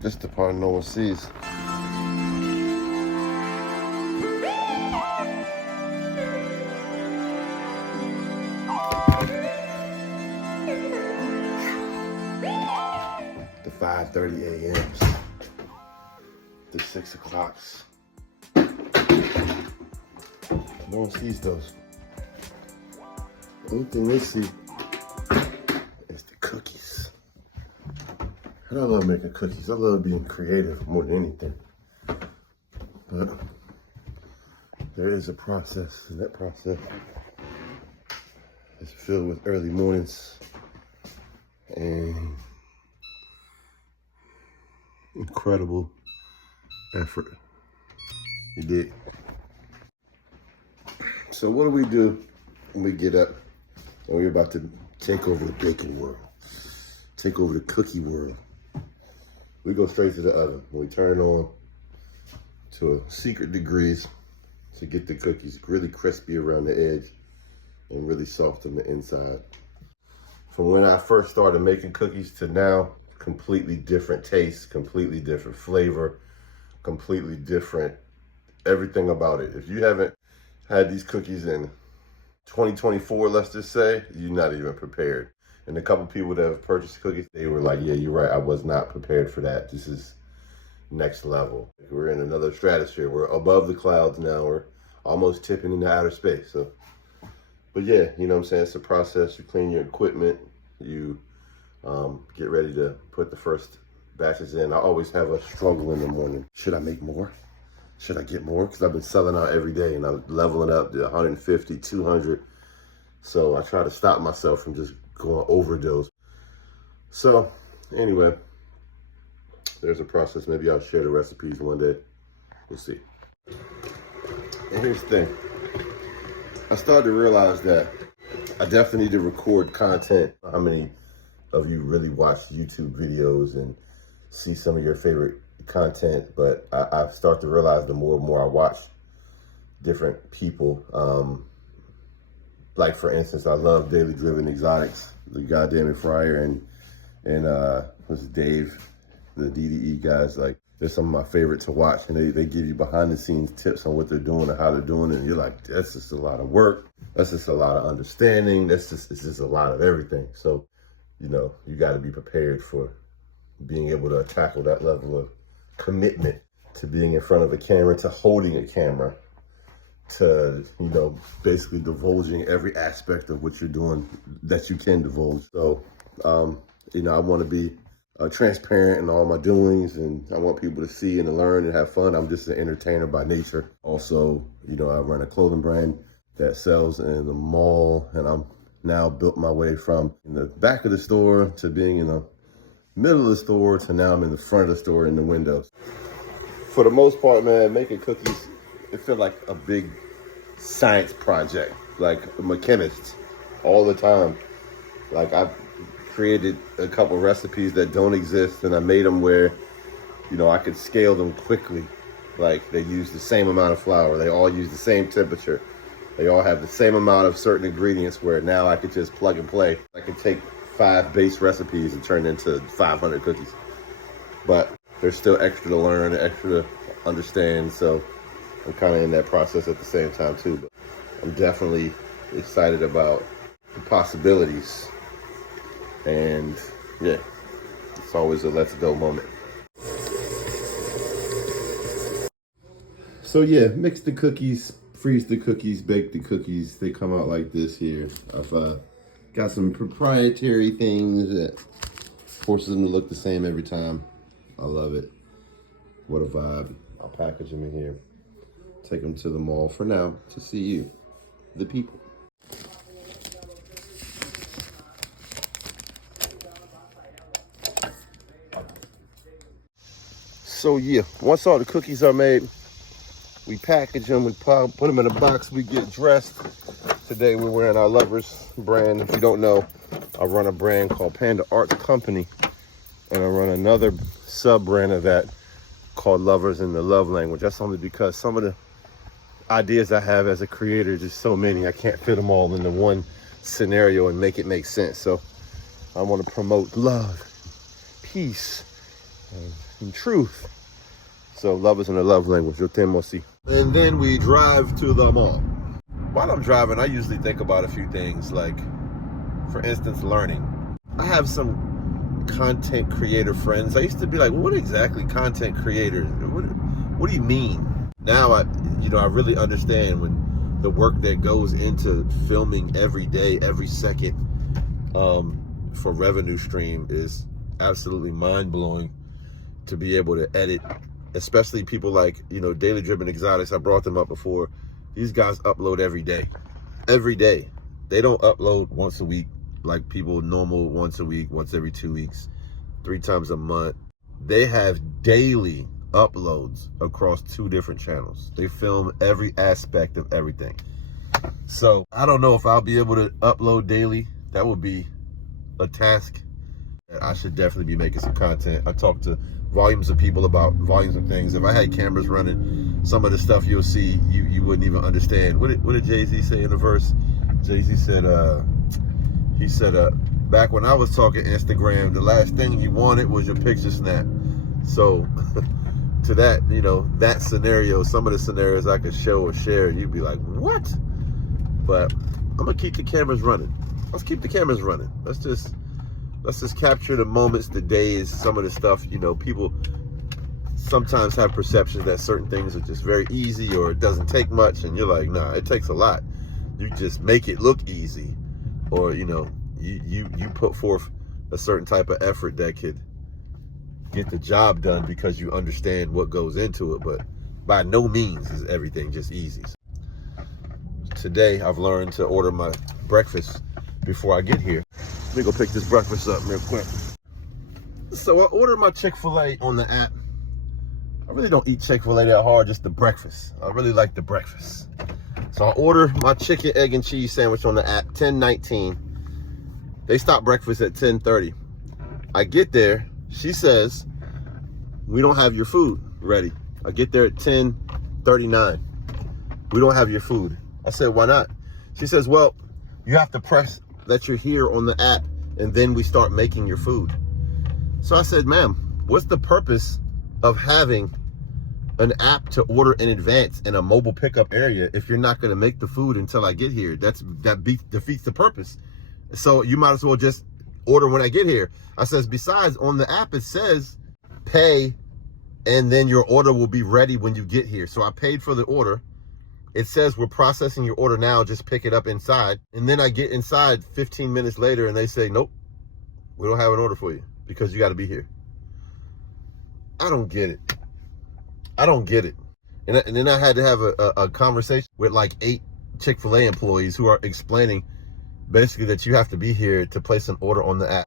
This the part no one sees. The 5:30 a.m.s, the 6 o'clocks. No one sees those. The only thing they see is the cookies. And I love making cookies. I love being creative more than anything. But there is a process, and that process is filled with early mornings and incredible effort. You dig? So what do we do when we get up and we're about to take over the baking world, take over the cookie world? We go straight to the oven. We turn it on to a secret degrees to get the cookies really crispy around the edge and really soft on the inside. From when I first started making cookies to now, completely different taste, completely different flavor, completely different everything about it. If you haven't had these cookies in 2024, let's just say, you're not even prepared. And a couple people that have purchased cookies, they were like, yeah, you're right, I was not prepared for that. This is next level. We're in another stratosphere. We're above the clouds now. We're almost tipping into outer space. So, but yeah, you know what I'm saying? It's a process. You clean your equipment. You get ready to put the first batches in. I always have a struggle in the morning. Should I make more? Should I get more? Because I've been selling out every day and I'm leveling up to 150, 200. So I try to stop myself from just going overdose. So anyway, there's a process. Maybe I'll share the recipes one day. We'll see. And here's the thing. I started to realize that I definitely need to record content. How many of you really watch YouTube videos and see some of your favorite content? But I start to realize the more and more I watch different people. Like for instance, I love Daily Driven Exotics, the goddamn Fryer and what's Dave, the DDE guys. Like they're some of my favorite to watch, and they give you behind the scenes tips on what they're doing and how they're doing it. And you're like, that's just a lot of work. That's just a lot of understanding. It's just a lot of everything. So, you know, you got to be prepared for being able to tackle that level of commitment to being in front of a camera, to holding a camera, to, you know, basically divulging every aspect of what you're doing that you can divulge. So, you know, I want to be transparent in all my doings, and I want people to see and to learn and have fun. I'm just an entertainer by nature. Also, you know, I run a clothing brand that sells in the mall, and I'm now built my way from in the back of the store to being in the middle of the store to now I'm in the front of the store in the windows. For the most part, man, making cookies, it felt like a big science project. Like I'm a chemist all the time. Like I've created a couple recipes that don't exist, and I made them where, you know, I could scale them quickly. Like they use the same amount of flour. They all use the same temperature. They all have the same amount of certain ingredients where now I could just plug and play. I could take 5 base recipes and turn into 500 cookies. But there's still extra to learn, extra to understand. So I'm kind of in that process at the same time too. But I'm definitely excited about the possibilities. And yeah, it's always a let's go moment. So yeah, mix the cookies, freeze the cookies, bake the cookies. They come out like this here. I've got some proprietary things that forces them to look the same every time. I love it. What a vibe. I'll package them in here. Take them to the mall for now to see you, the people. So yeah, once all the cookies are made, we package them, we put them in a box, we get dressed. Today we're wearing our Lovers brand. If you don't know, I run a brand called Panda Art Company, and I run another sub-brand of that called Lovers in the Love Language. That's only because some of the ideas I have as a creator, just so many, I can't fit them all into one scenario and make it make sense. So I want to promote love, peace, and truth. So love is in the love language. Yo tengo así. And then we drive to the mall. While I'm driving, I usually think about a few things, like, for instance, learning. I have some content creator friends. I used to be like, well, what exactly content creators? What do you mean? Now I really understand when the work that goes into filming every day, every second, for revenue stream is absolutely mind-blowing. To be able to edit, especially people like, Daily Driven Exotics. I brought them up before. These guys upload every day. Every day. They don't upload once a week like people normal, once a week, once every 2 weeks, 3 times a month. They have daily uploads across 2 different channels. They film every aspect of everything. So I don't know if I'll be able to upload daily. That would be a task. I should definitely be making some content. I talked to volumes of people about volumes of things. If I had cameras running, some of the stuff you'll see, you wouldn't even understand. What did Jay-Z say in the verse? Jay-Z said, back when I was talking Instagram, the last thing you wanted was your picture snap. So to that, that scenario, some of the scenarios I could show or share, you'd be like, what? But I'm gonna keep the cameras running. Let's keep the cameras running. Let's just capture the moments, the days, some of the stuff. People sometimes have perceptions that certain things are just very easy or it doesn't take much, and you're like, nah, it takes a lot. You just make it look easy, or you put forth a certain type of effort that could get the job done because you understand what goes into it. But by no means is everything just easy. Today I've learned to order my breakfast before I get here. Let me go pick this breakfast up real quick. So I ordered my Chick-fil-A on the app. I really don't eat Chick-fil-A that hard, just the breakfast. I really like the breakfast. So I order my chicken, egg, and cheese sandwich on the app, 10:19. They stop breakfast at 10:30. I get there, she says, we don't have your food ready. I get there at 10:39. We don't have your food. I said, why not? She says, well, you have to press that you're here on the app, and then we start making your food. So I said, ma'am, what's the purpose of having an app to order in advance in a mobile pickup area if you're not going to make the food until I get here? That defeats the purpose. So you might as well just order when I get here. I says, besides, on the app it says pay and then your order will be ready when you get here. So I paid for the order. It says we're processing your order now, just pick it up inside. And then I get inside 15 minutes later and they say, nope, we don't have an order for you because you got to be here. I don't get it. I don't get it. And then I had to have a conversation with like 8 Chick-fil-A employees who are explaining basically that you have to be here to place an order on the app.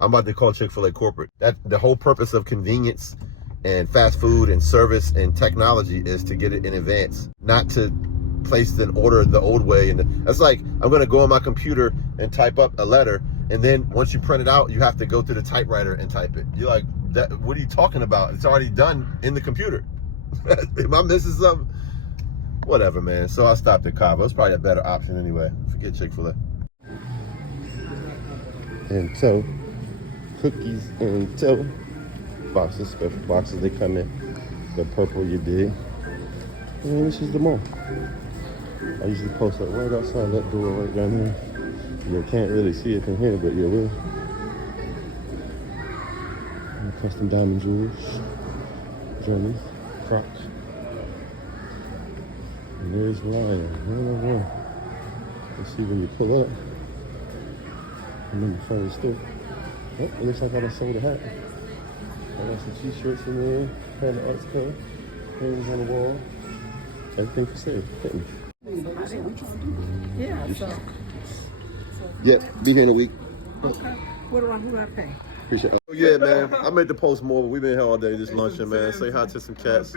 I'm about to call Chick-fil-A corporate. That the whole purpose of convenience and fast food and service and technology is to get it in advance, not to place an order the old way. And that's like, I'm going to go on my computer and type up a letter, and then once you print it out, you have to go to the typewriter and type it. You're like, what are you talking about? It's already done in the computer. Am I missing something? Whatever, man. So I stopped at Cabo. It's probably a better option anyway. Forget Chick-fil-A. And so, cookies and toe boxes, special boxes, they come in. The purple you dig. And this is the mall. I usually post up right outside that door right down here. You can't really see it from here, but you will. And custom diamond jewels, German, Crocs. And there's Ryan. Let's see when you pull up. I'm in the front of the store. Oh, it looks like I done sold a hat. I got some t-shirts in there, Panda Arts Club, paintings on the wall. Everything for sale. Yeah, so Yeah, be here in a week. okay. Who do I pay? Appreciate it. Oh, yeah, man. I made the post more, but we've been here all day just lunching, man. Say hi to some cats.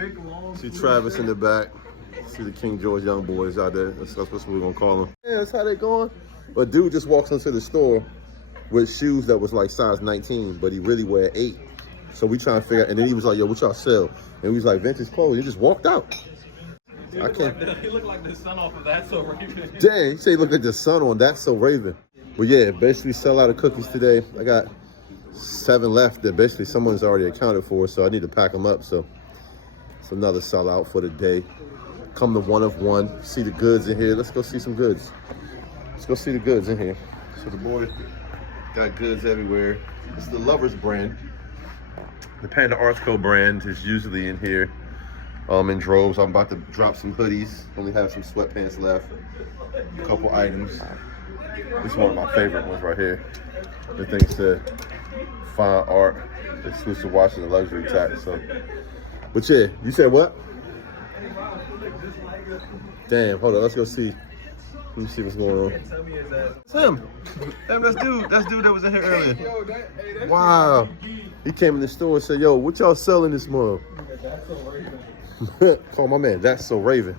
See Travis in the back. See the King George young boys out there. That's what we're going to call them. Yeah, that's how they going. But dude just walks into the store with shoes that was like size 19, but he really wear 8. So we trying to figure out, and then he was like, yo, what y'all sell? And we was like, vintage clothes. He just walked out. He looked like the sun off of That's So Raven. Dang, he said he looked at the sun on That's So Raven. But yeah, basically sell out of cookies today. I got 7 left that basically someone's already accounted for, so I need to pack them up. So it's another sellout for the day. Come to one of one, see the goods in here. Let's go see some goods. Let's go see the goods in here. So the boy got goods everywhere. This is the Lovers brand. The Panda brand is usually in here in droves. I'm about to drop some hoodies. Only have some sweatpants left. A couple items. This is one of my favorite ones right here. The thing said fine art, exclusive watches and luxury tax. So, but yeah, you said what? Damn, hold on, let's go see. Let me see what's going on. It's him. Damn, that's dude that was in here earlier. Wow. He came in the store and said, yo, what y'all selling this month? Call my man, that's so Raven.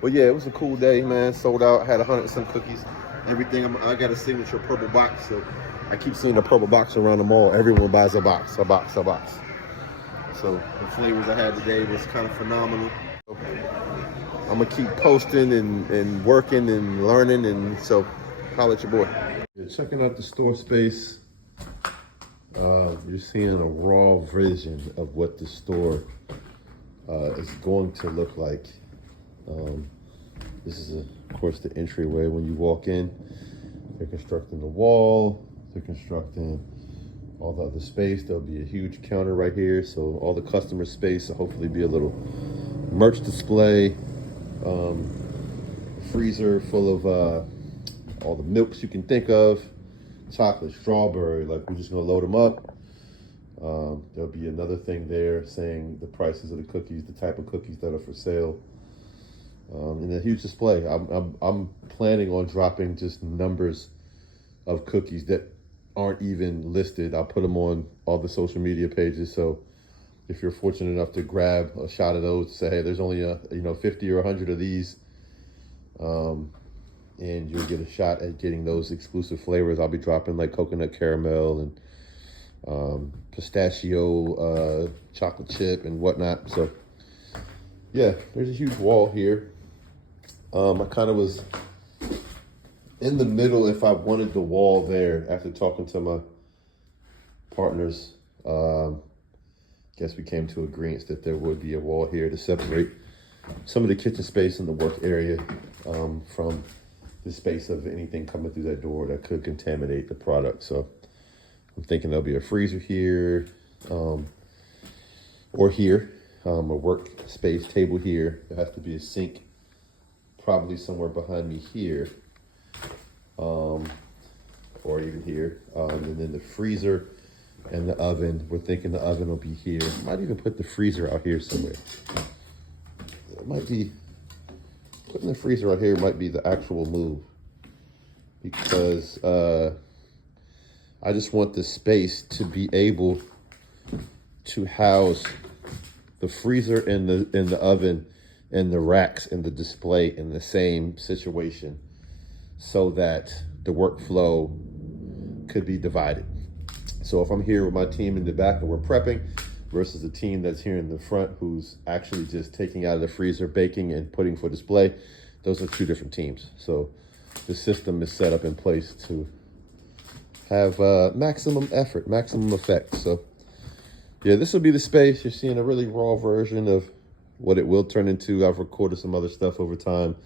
But yeah, it was a cool day, man. Sold out, had 100 some cookies. Everything, I got a signature purple box, so I keep seeing a purple box around the mall. Everyone buys a box. So the flavors I had today was kind of phenomenal. I'm gonna keep posting and working and learning, and so holla at your boy. Yeah, checking out the store space. You're seeing a raw vision of what the store is going to look like. This is, of course, the entryway when you walk in. They're constructing the wall. They're constructing all the other space. There'll be a huge counter right here, so all the customer space will hopefully be a little merch display. Freezer full of all the milks you can think of. Chocolate, strawberry, like we're just gonna load them up. There'll be another thing there saying the prices of the cookies, the type of cookies that are for sale. And a huge display. I'm planning on dropping just numbers of cookies that aren't even listed. I'll put them on all the social media pages. So if you're fortunate enough to grab a shot of those, say, hey, there's only 50 or 100 of these, and you'll get a shot at getting those exclusive flavors. I'll be dropping like coconut caramel and pistachio, chocolate chip and whatnot. So yeah, there's a huge wall here. I kind of was in the middle if I wanted the wall there after talking to my partners. Guess we came to agreement that there would be a wall here to separate some of the kitchen space in the work area from the space of anything coming through that door that could contaminate the product. So I'm thinking there'll be a freezer here or here, a work space table here. There has to be a sink probably somewhere behind me here, or even here. And then the freezer and the oven. We're thinking the oven will be here. Might even put the freezer out here somewhere. It might be, putting the freezer out here might be the actual move, because I just want the space to be able to house the freezer and the oven and the racks and the display in the same situation, so that the workflow could be divided. So if I'm here with my team in the back and we're prepping versus the team that's here in the front who's actually just taking out of the freezer, baking and putting for display, those are 2 different teams. So the system is set up in place to have maximum effort, maximum effect. So yeah, this will be the space. You're seeing a really raw version of what it will turn into. I've recorded some other stuff over time.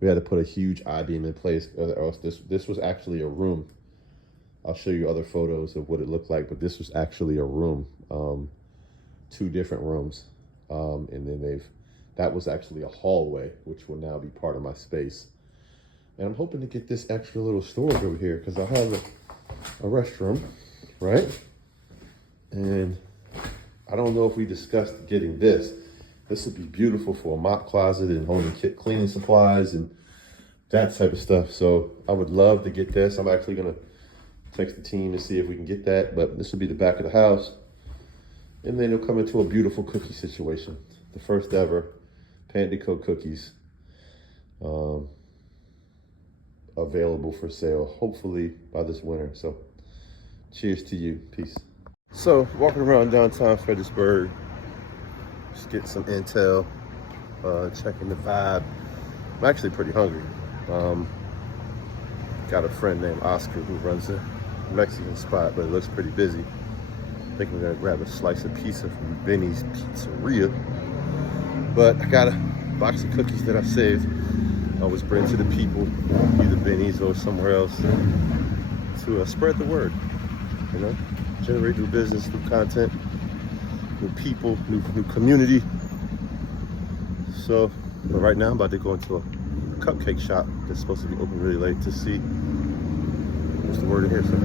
We had to put a huge I-beam in place, or else this was actually a room. I'll show you other photos of what it looked like, but this was actually a room, 2 different rooms. And then that was actually a hallway, which will now be part of my space. And I'm hoping to get this extra little storage over here, because I have a restroom, right? And I don't know if we discussed getting this. This would be beautiful for a mop closet and home and kit cleaning supplies and that type of stuff. So I would love to get this. I'm actually gonna text the team to see if we can get that, but this would be the back of the house. And then it'll come into a beautiful cookie situation. The first ever Panda cookies available for sale, hopefully by this winter. So cheers to you, peace. So walking around downtown Fredericksburg, just getting some intel, checking the vibe. I'm actually pretty hungry. Got a friend named Oscar who runs a Mexican spot, but it looks pretty busy. I think we're gonna grab a slice of pizza from Benny's Pizzeria. But I got a box of cookies that I saved. I always bring to the people, either Benny's or somewhere else, to spread the word, you know? Generate new business, new content, new people, new community. So, but right now I'm about to go into a cupcake shop that's supposed to be open really late to see what's the word in here. So,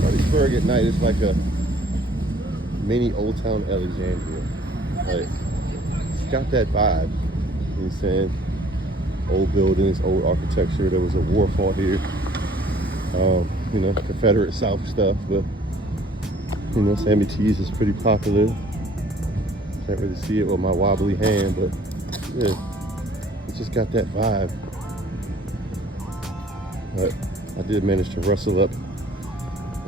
Fredericksburg at night is like a mini Old Town Alexandria. Like, it's got that vibe. You know what I'm saying? Old buildings, old architecture. There was a war fought here. You know, Confederate South stuff, but you know, Sammy T's is pretty popular. Can't really see it with my wobbly hand, but yeah, it just got that vibe. But I did manage to rustle up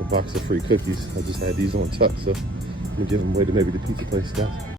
a box of free cookies. I just had these on tuck, so I'm gonna give them away to maybe the pizza place guys.